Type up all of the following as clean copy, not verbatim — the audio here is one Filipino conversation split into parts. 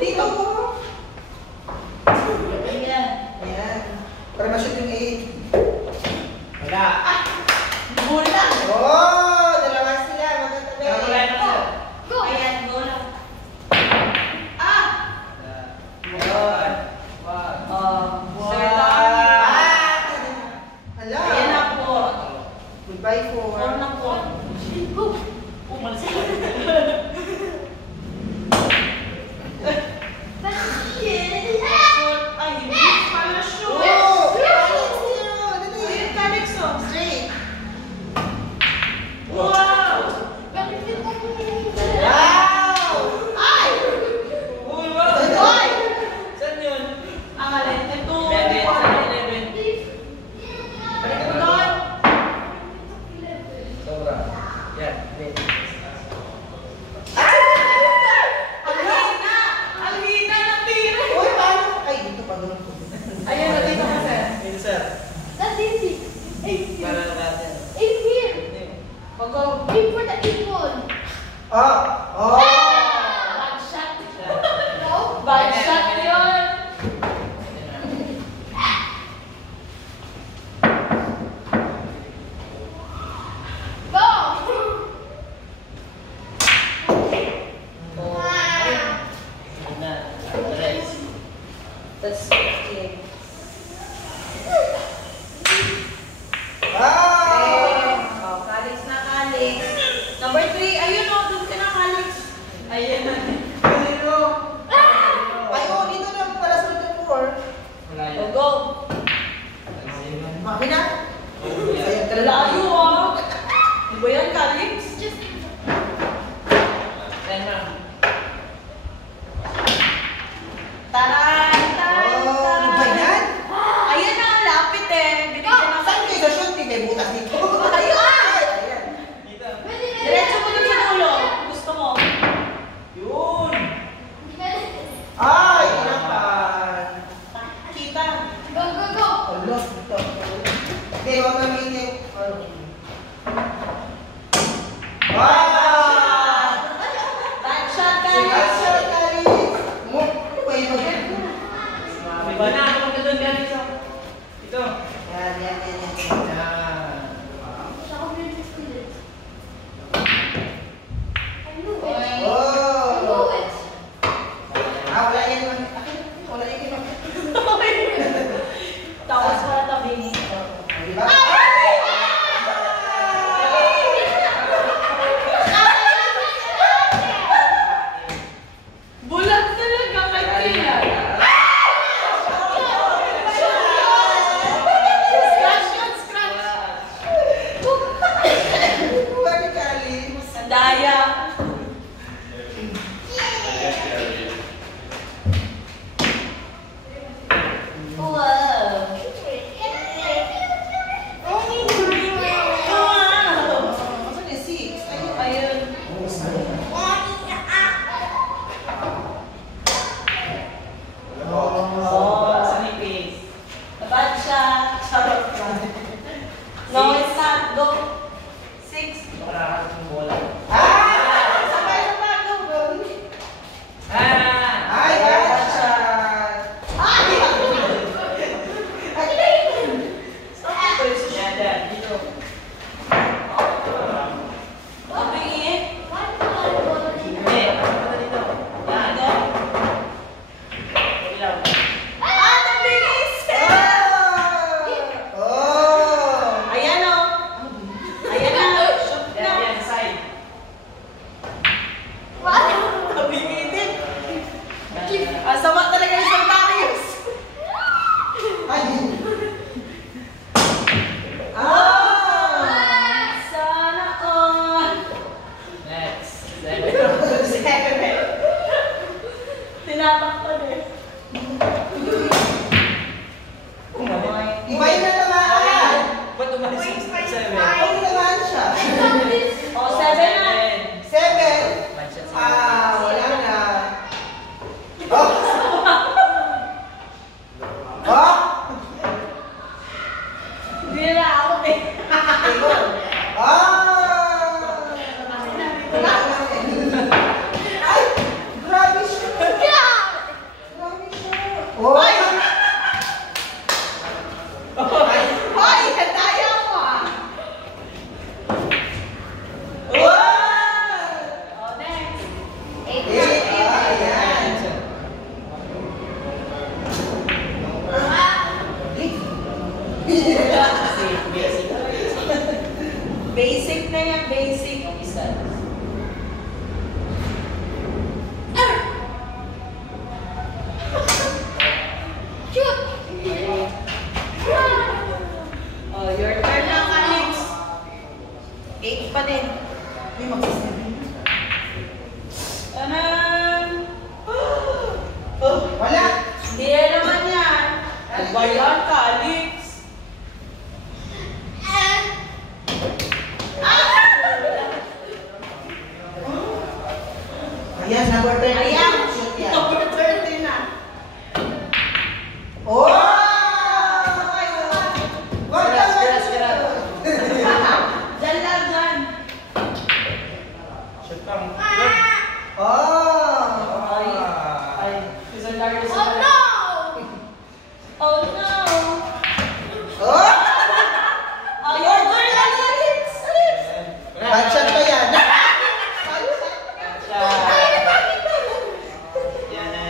Dito po. Ayan. Ayan. Para ma-shoot yung 8. Wala. Bola. Oh! Dalawa sila. Magkatabi. Wala na sir. Go! Ayan, bola. Ayun. Sir Dami. Hala. Ayan na po. Goodbye po. 4 na po. Go! Umalis ka. Short. Ay, hindi pala short. Oh! Alex, zero. Dali. Ayan, Calix, oh. Straight. Wow! Wow! Ay! Uy! Ay! Saan yun? Ang alin? Ito. 11. Balik mo doon. Sobra. Yan. Ang hina! Ang hina ng tira! Uy, paano? Ay, dito pa doon. Ayun, nandito ka, sir. Yun, sir. That's easy. Para natin. It's here. Pag-go. Aim for the equal. Oh! Oh! Bad shot. No? Bad shot yun. Go! Yun na. Nice. That's 15. Wow! Oh, Calix na, Calix. Number 3. Ayun, oh. Doon ka na, Calix. Ayun. Dito. Ay, oh, dito lang para sa 4. Wala Go, yan. go. Makina? Sayang ka lang. Layo, ah. Ano ba yan, Calix? Ten na. Taran, taran, Oh, ano ba yan? Ayun na, lapit eh. Binigyan na Saan kayo sa shoot? May butas dito. Ayun! Ayan. Dito. Diretso mo dun sa ulo. Gusto mo. Yun. Ay, inapan. Kita. Go, go, go! Alo, dito. Hindi, huwag kang itin. Wow! Bad shot, Ay, Calix. sorry, Kali. Mo, ano ba yun? May ba na ako magkatun galing sa... Ito. Yan, yan, yan, yan. Yan. Siya ako yung students. I knew it. I Oh! knew it. Ah, wala yan. Wala yan. Tapos wala tabi. Diba? Bulag talaga kay Tia. Scratch yun, scratch. Bakit, Kali? Sandaya. Wow. Wow. Asan yung 6? Ayun. Ayun. Oh. Sa nipis. Bad shot. Charot lang. No, it's not. Go. 6. Para ka ng bola. Ah! Sabay na ba? Go, go. Ah! Ay, bad shot. Yan, yan. Dito. Tabingin. Hindi. Punta dito. Yan. Go. Ilaw. Ah, tabingin. Oh! Oh! Ayan o. Ayan na. Shoot Yan, na. yan. Side. Tabingin din. Ang sama talaga yung Santarius. Ay! Ah! Sana all. Next. 7. 7. Tinatakpan eh. Ibay na naman! Ba't umalis yung 7? Ay, naman siya. O, 7 na. 7. Manshot sa Ah, wala na. Oh! Oh! Hindi na ako eh. Ayun. Ah! Wala na. Ay! Grabe siya. Oh! Ay! Hoy! Daya mo ah! Wow! Oh, next. 8 Eh, ayan. Basic na yan, basic. Shoot! Oh, your turn na, Alex. 8 pa din. May magsasabi. Tanan! Oh, wala. Hindi na naman yan. Nagbayan ka, Alex. Ayan, number 30. Ayan! Shoot yan. Number 30 na. Oh! Wag ka, Scratch, scratch. Diyan lang, dyan. Shoot lang. Oh! Ay, Susan Carlos. Oh no! Oh no! Oh! Oh, your turn na, Alex. Headshot pa yan.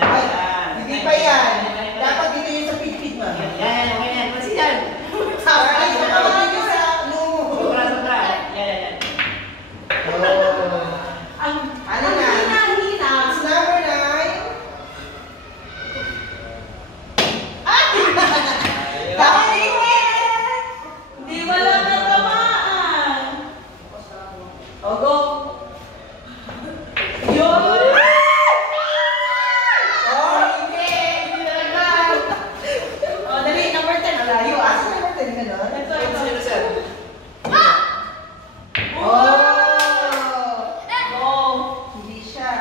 Ay, hindi pa yan. Dapat dito yung sa pit-pit mo. Yan, okay yan. Pansin yan. Ay, kapag dito sa ano. Sobra, sobra. Yan. Oh. Ang Ano ang na? hina-hina. It's number 9. Hindi wala na tamaan. O, go. Yun! Oh, hindi. Hindi talaga. O, dali, number 10. Malayo. Asa number 10 ka nun? Ito. Sino, sir? Oh! Go. Hindi siya.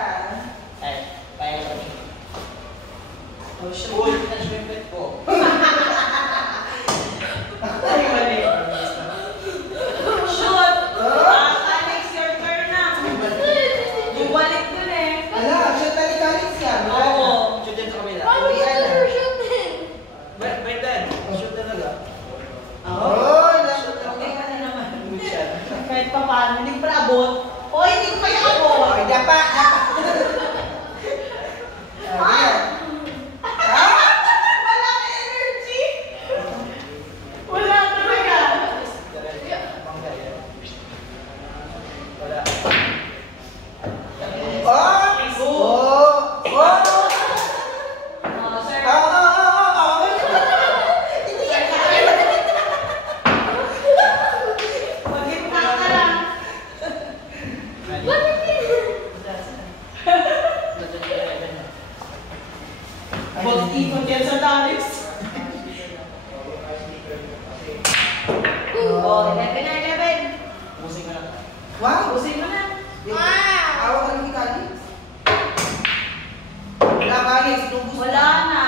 Ay, kaya ko. Oh, shoot. Uy, touch mo yung pet ko. Ay, mali. Shoot! Alex, your turn na. Bumalik dun eh. Ala, shoot na ni Calix yan. Oo. Shoot yan sa kabila. Paano Uy, ba ano? ito shootin? Wait, then. Shoot talaga. Oh, na-shoot na. Okay ka na naman. Good shot. Kahit pa paano, hindi ko pa abot. O, hindi ko pa yung abot. Okay, dapa. Ayan. Wala ka energy. Wala talaga. Wala. Oh! Oh! Oh! Oh, sir. Hindi yan. Mag-hipna ka lang. Ikot yan sa Alex. Oh, 11 na, 11. Musik mo lang. Wow! Ubusin mo na. Awak ka ni Calix. Wala, Calix. Lubos Wala na.